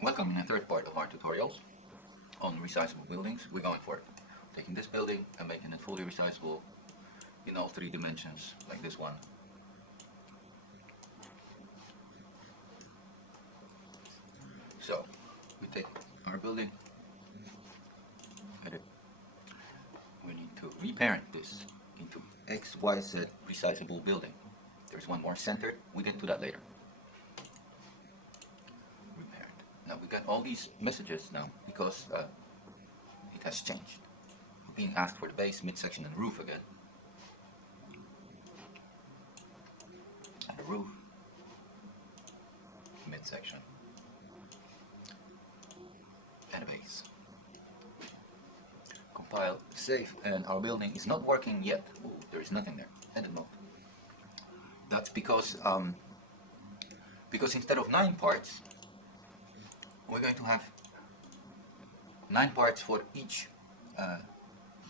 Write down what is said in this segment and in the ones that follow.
Welcome in the third part of our tutorials on resizable buildings. We're going for it. Taking this building and making it fully resizable in all three dimensions, like this one. So, we take our building, edit. We need to reparent this into XYZ resizable building. There's one more centered. We get to that later. Now we got all these messages now because it has changed. We're being asked for the base, midsection, and roof again. And the roof, midsection, and a base. Compile, save, and our building is not working yet. Ooh, there is nothing there. Edit mode. That's because instead of 9 parts, we're going to have 9 parts for each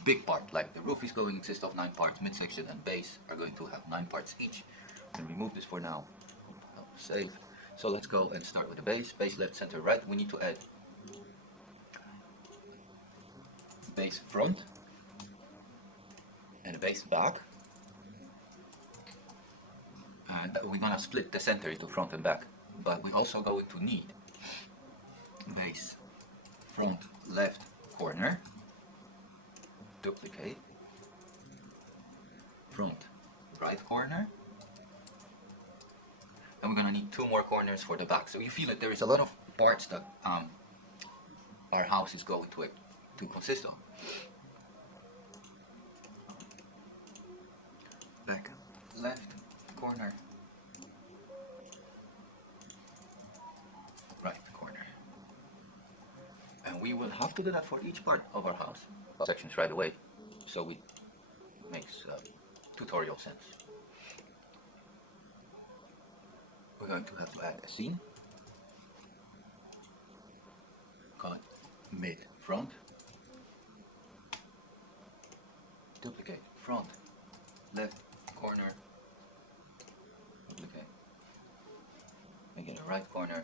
big part. Like the roof is going to consist of 9 parts, midsection and base are going to have 9 parts each. I'm going to remove this for now. Save. So let's go and start with the base. Base left, center, right. We need to add base front and a base back. And we're going to split the center into front and back. But we're also going to need base front left corner, duplicate, front right corner, and we're gonna need 2 more corners for the back. So you feel that there is a lot of parts that our house is going to consist of. Back left corner, right corner. And we will have to do that for each part of our house. Sections right away, so it makes tutorial sense. We're going to have to add a scene. Call it mid front. Duplicate front left corner. Duplicate. Make it a right corner.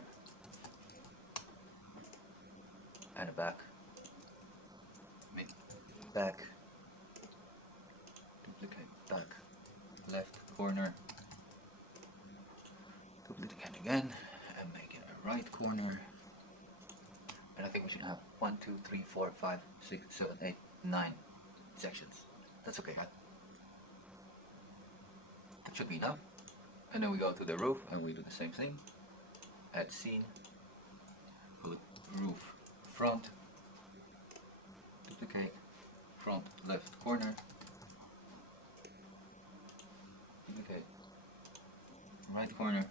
And a back, mid, back, duplicate, back, left corner, duplicate again, and make it a right corner. And I think we should have 1, 2, 3, 4, 5, 6, 7, 8, 9 sections. That's okay, right? That should be enough. And then we go to the roof and we do the same thing. Add scene, put roof front, duplicate, front left corner, duplicate, right corner,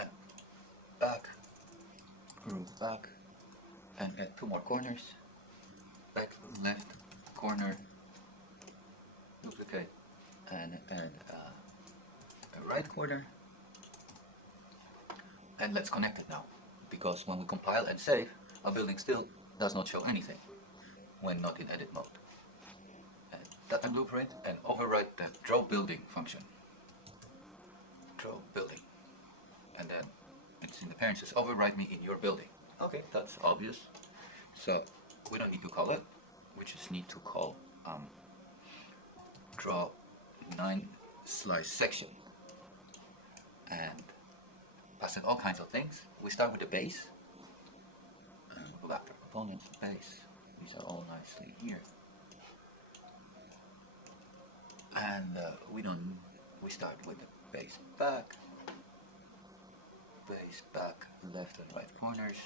and back, roof back, and add 2 more corners, back left corner, duplicate, and a right corner, and let's connect it now. Because when we compile and save, our building still does not show anything when not in edit mode. And data blueprint and override the draw building function. Draw building. And then it's in the parent says override me in your building. Okay, that's obvious. So we don't need to call it. We just need to call draw 9 slice section. And pass in all kinds of things. We start with the base. Go back to components, base. These are all nicely here. And we start with the base back, left and right corners.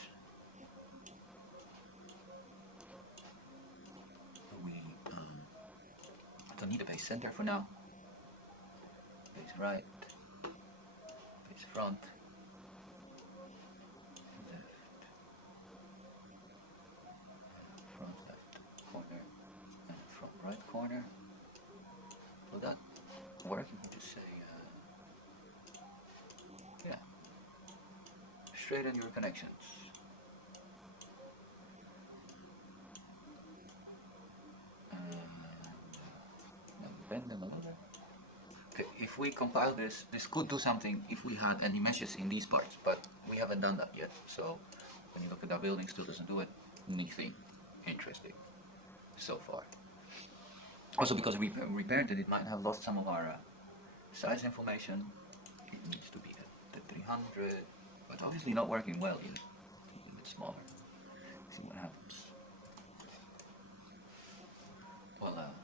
We don't need a base center for now. Base right, base front. Right corner. Will that work? You can just say, yeah, straighten your connections. Bend them a little. Okay, if we compile this, this could do something if we had any meshes in these parts, but we haven't done that yet. So when you look at our building, still doesn't do it anything interesting so far. Also, because we repaired it, it might have lost some of our size information. It needs to be at the 300, but obviously not working well yet. A bit smaller. See what happens. Well,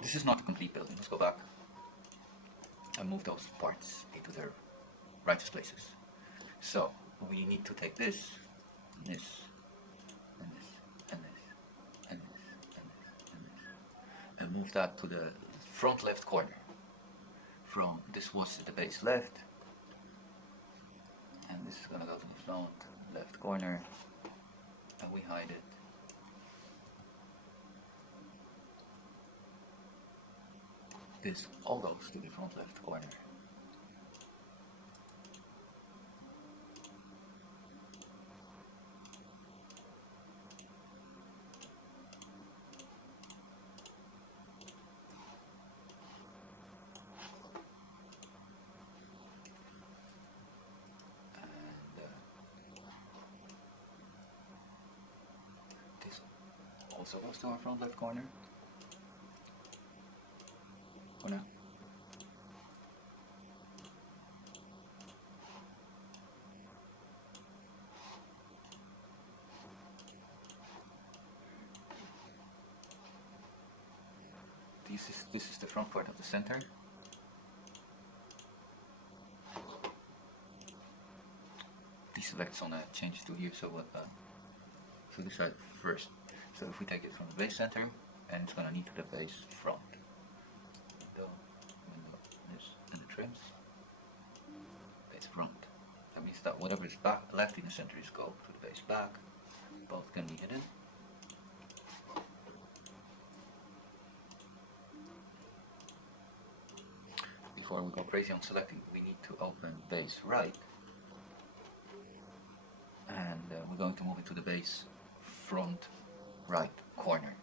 this is not a complete building. Let's go back and move those parts into their righteous places. So we need to take this, and this, and this, and this, and this, and this, and this, and move that to the front left corner. From this was the base left, and this is gonna go to the front left corner, and we hide it. This all goes to the front left corner. Also goes to our front left corner. For now. This is the front part of the center. Deselect on change to here, so what so this side first. So if we take it from the base center, and it's gonna need to the base front. Window, this, and the trims. Base front. That means that whatever is back left in the center is go to the base back. Both can be hidden. Before we go crazy on selecting, we need to open base right, and we're going to move it to the base front right corner.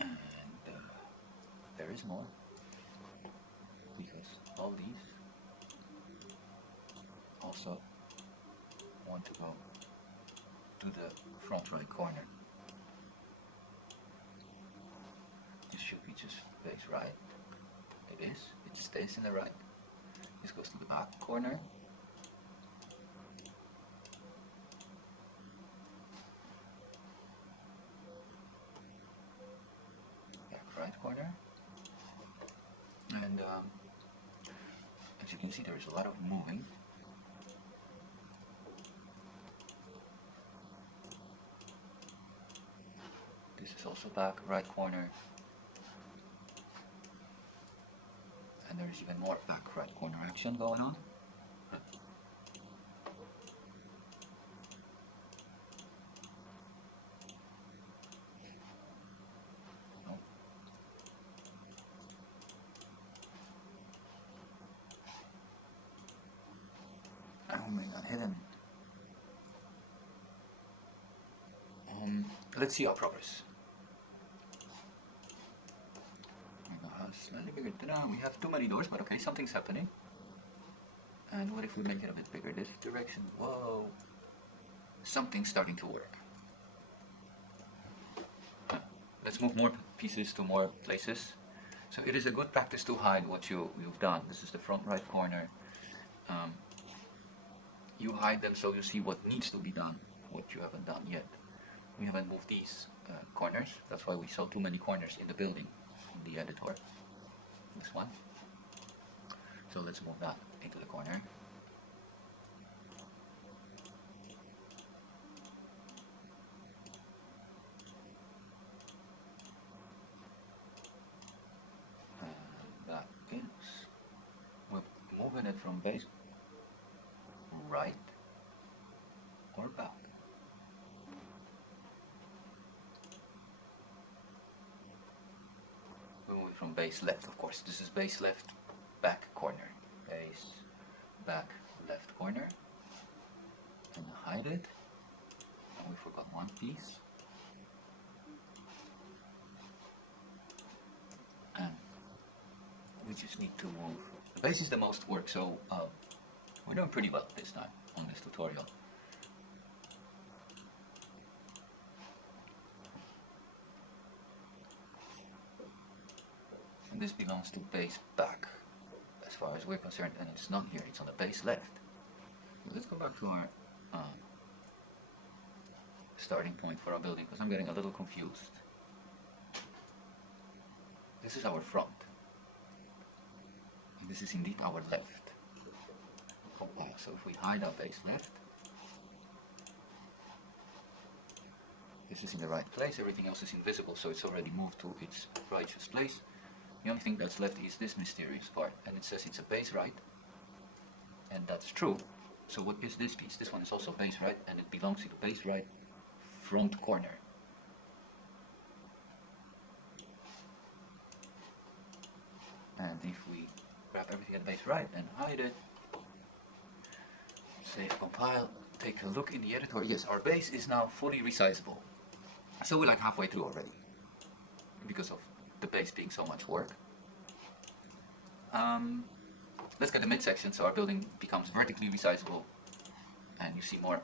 And there is more, because all these also want to go to the front right corner. This should be just base right. It is. It stays in the right. This goes to the back corner. Back right corner. And as you can see, there is a lot of moving. This is also back right corner. And there is even more back right corner action going on. Oh. And we made that hidden. Let's see our progress. Slightly bigger. We have too many doors, but okay, something's happening. And what if we make it a bit bigger this direction? Whoa, something's starting to work. Let's move more pieces to more places. So it is a good practice to hide what you've done. This is the front right corner. You hide them so you see what needs to be done, what you haven't done yet. We haven't moved these corners. That's why we saw too many corners in the building, in the editor. This one. So let's move that into the corner. And that is, we're moving it from base right or back. We move it from base left, of course. This is base left, back corner. Base, back left corner and hide it. And we forgot one piece. And we just need to move. The base is the most work, so we're doing pretty well this time on this tutorial. And this belongs to base back, as far as we're concerned, and it's not here, it's on the base left. So let's go back to our starting point for our building, because I'm getting a little confused. This is our front. And this is indeed our left. Compile. So if we hide our base left, this is in the right place, everything else is invisible, so it's already moved to its righteous place. The only thing that's left is this mysterious part, and it says it's a base right, and that's true. So what is this piece? This one is also base right, and it belongs to the base right front corner. And if we grab everything at base right and hide it, save, compile, take a look in the editor. Yes, our base is now fully resizable. So we're like halfway through already, because of the base being so much work. Let's get the midsection so our building becomes vertically resizable, and you see more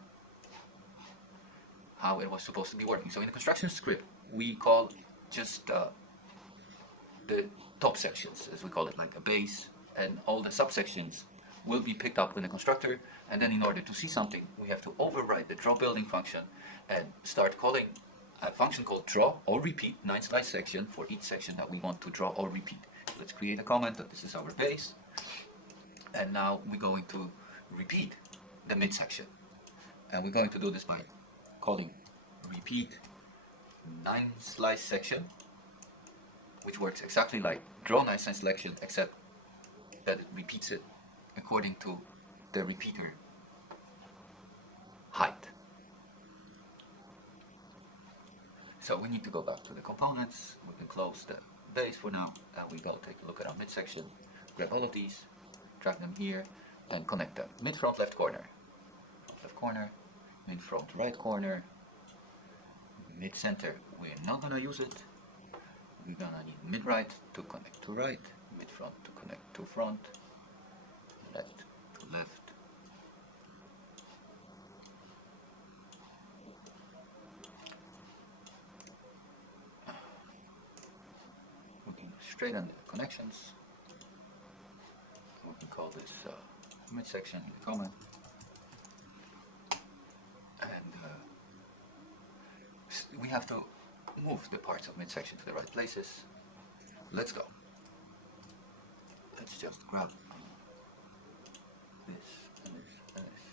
how it was supposed to be working. So in the construction script, we call just the top sections, as we call it, like a base, and all the subsections will be picked up in the constructor. And then in order to see something, we have to override the draw building function and start calling a function called draw or repeat 9 slice section for each section that we want to draw or repeat. Let's create a comment that this is our base, and now we're going to repeat the midsection, and we're going to do this by calling repeat 9 slice section, which works exactly like draw 9 slice selection, except that it repeats it according to the repeater height. So we need to go back to the components. We can close the base for now, and we go take a look at our midsection, grab all of these, drag them here, and connect them. Mid front left corner, mid front right corner, mid center. We're not gonna use it. We're gonna need mid right to connect to right, mid front to connect to front, left to left. Straighten the connections. We can call this midsection in the comment, and we have to move the parts of midsection to the right places. Let's go. Let's just grab this and this and this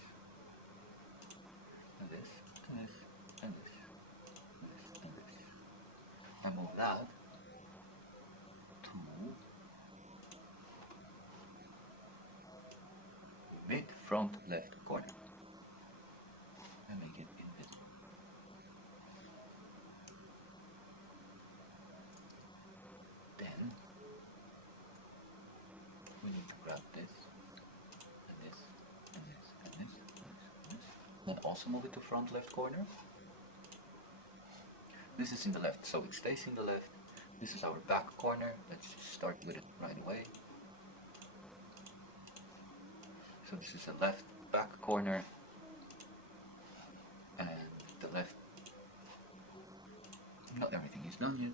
and this and this and this and this and move that mid front left corner and make it invisible. Then we need to grab this and this and this and this and this and this. Then also move it to front left corner. This is in the left, so it stays in the left. This is our back corner. Let's just start with it right away. So this is the left back corner, and the left, not everything is done yet.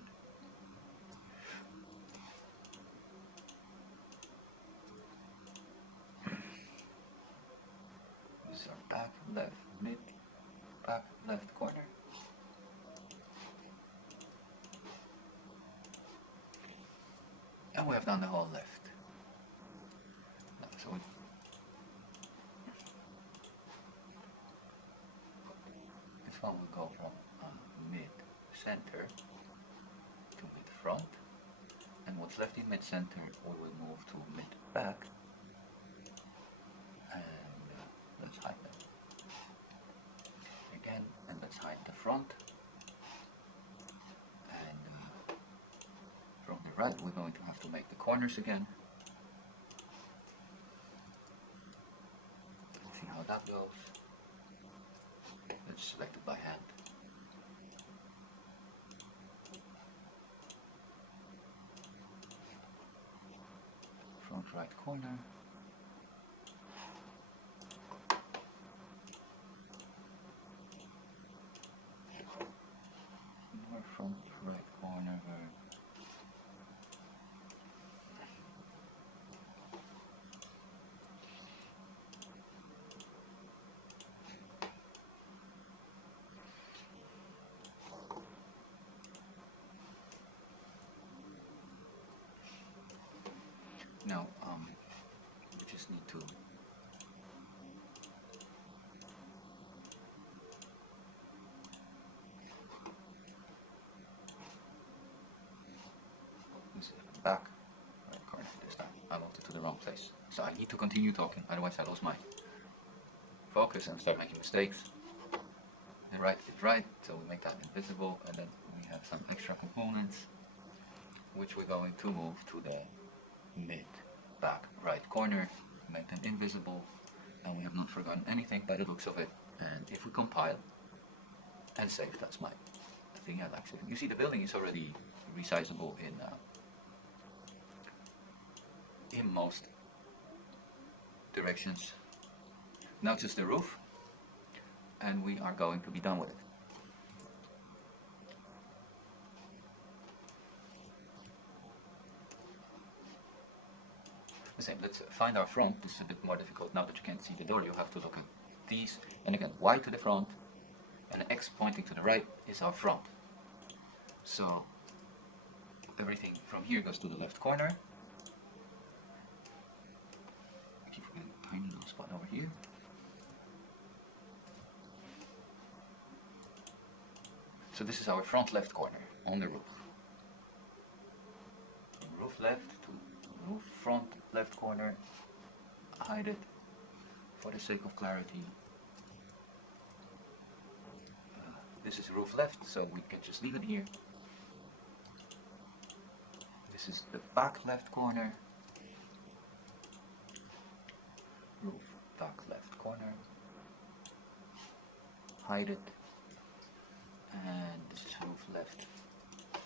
This is our back left mid, back left corner. And we have done the whole left. So this one will go from mid-center to mid-front, and what's left in mid-center we will move to mid-back, and let's hide them again, and let's hide the front, and from the right we're going to have to make the corners again. goes. Let's select it by hand. Front right corner. More front right corner. Now, we just need to back right corner this time. I moved it to the wrong place. So I need to continue talking, otherwise I lose my focus and start making mistakes. And right is right, so we make that invisible, and then we have some extra components which we're going to move to the mid back right corner, make them invisible, and we have not forgotten anything by the looks of it. And if we compile and save, that's my thing I'd actually. You see the building is already resizable in most directions. Now just the roof, and we are going to be done with it. The same, let's find our front. This is a bit more difficult now that you can't see the door. You have to look at these, and again, Y to the front, and X pointing to the right is our front. So everything from here goes to the left corner. I keep forgetting a tiny little spot over here. So this is our front left corner on the roof. Roof left to roof front left corner. Hide it for the sake of clarity. This is roof left, so we can just leave it here. This is the back left corner. Roof back left corner. Hide it. And this is roof left,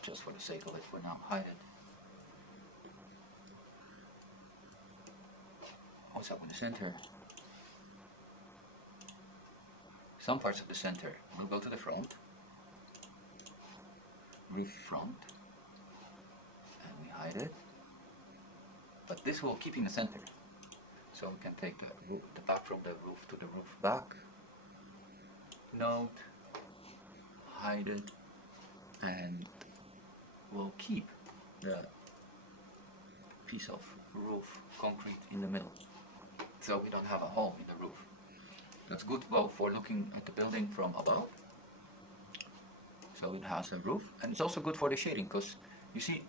just for the sake of it for now, hide it. What's up in the center? Some parts of the center will go to the front, roof front, and we hide it. But this will keep in the center, so we can take the back from the roof to the roof back. Note. Hide it, and we'll keep the piece of roof concrete in the middle, so we don't have a hole in the roof. That's good well for looking at the building from above, so it has a roof, and it's also good for the shading, because you see,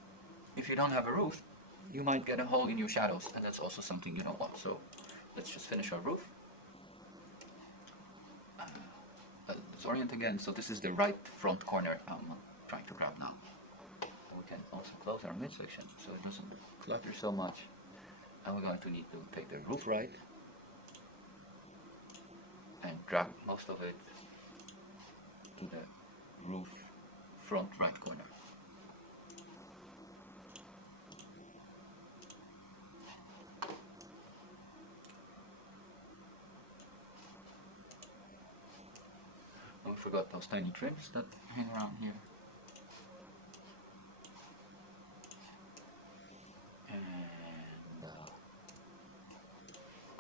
if you don't have a roof, you might get a hole in your shadows, and that's also something you don't want. So let's just finish our roof. Let's orient again. So this is the right front corner I'm trying to grab now. We can also close our midsection so it doesn't clutter so much. And we're going to need to take the roof right and drag most of it to the roof front right corner. I forgot those tiny trims that hang around here. And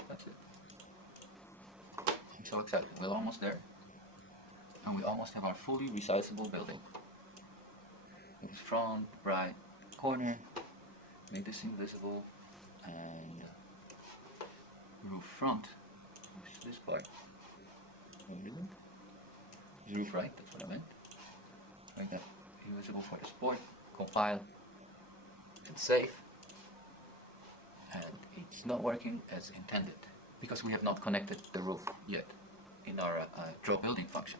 that's it. I'm so excited. We're almost there. And we almost have our fully resizable building. It's front, right, corner, make this invisible, and roof front, which is this part. Roof right, that's what I meant. Make that invisible for the support, compile, and save. And it's not working as intended because we have not connected the roof yet in our draw building function.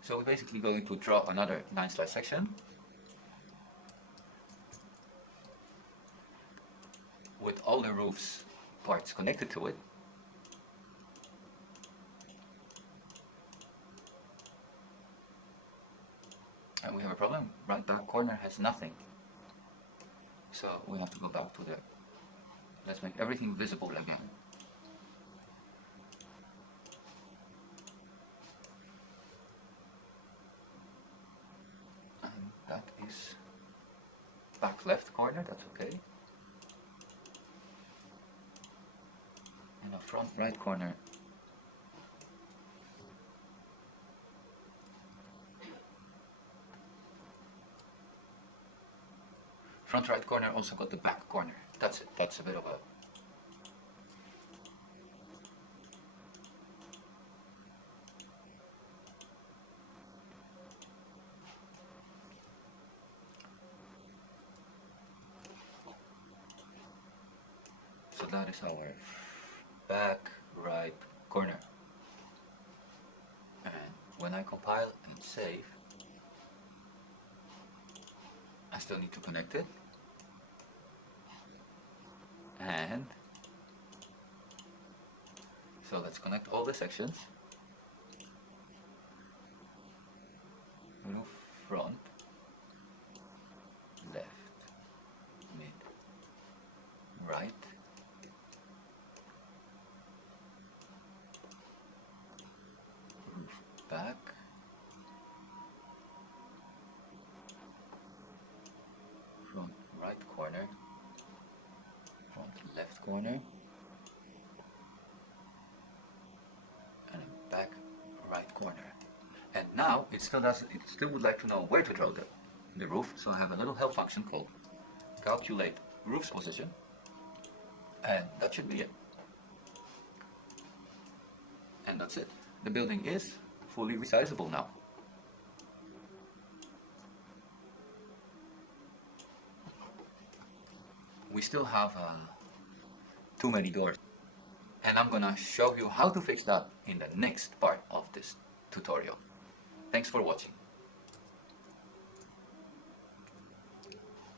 So we're basically going to draw another 9-slice section with all the roof's parts connected to it. And we have a problem. Right back corner has nothing. So we have to go back to there. Let's make everything visible again. And that is back left corner, that's okay. And a front right corner. Front right corner also got the back corner. That's it. That's a bit of a... So that is our back right corner. And when I compile and save, I still need to connect it. And so let's connect all the sections. Roof, front, left, mid, right, roof, back, front right corner, front left corner, and back right corner. And now it still would like to know where to draw the roof, so I have a little help function called calculate roof's position, and that should be it. And that's it. The building is fully resizable now. We still have too many doors, and I'm gonna show you how to fix that in the next part of this tutorial. Thanks for watching.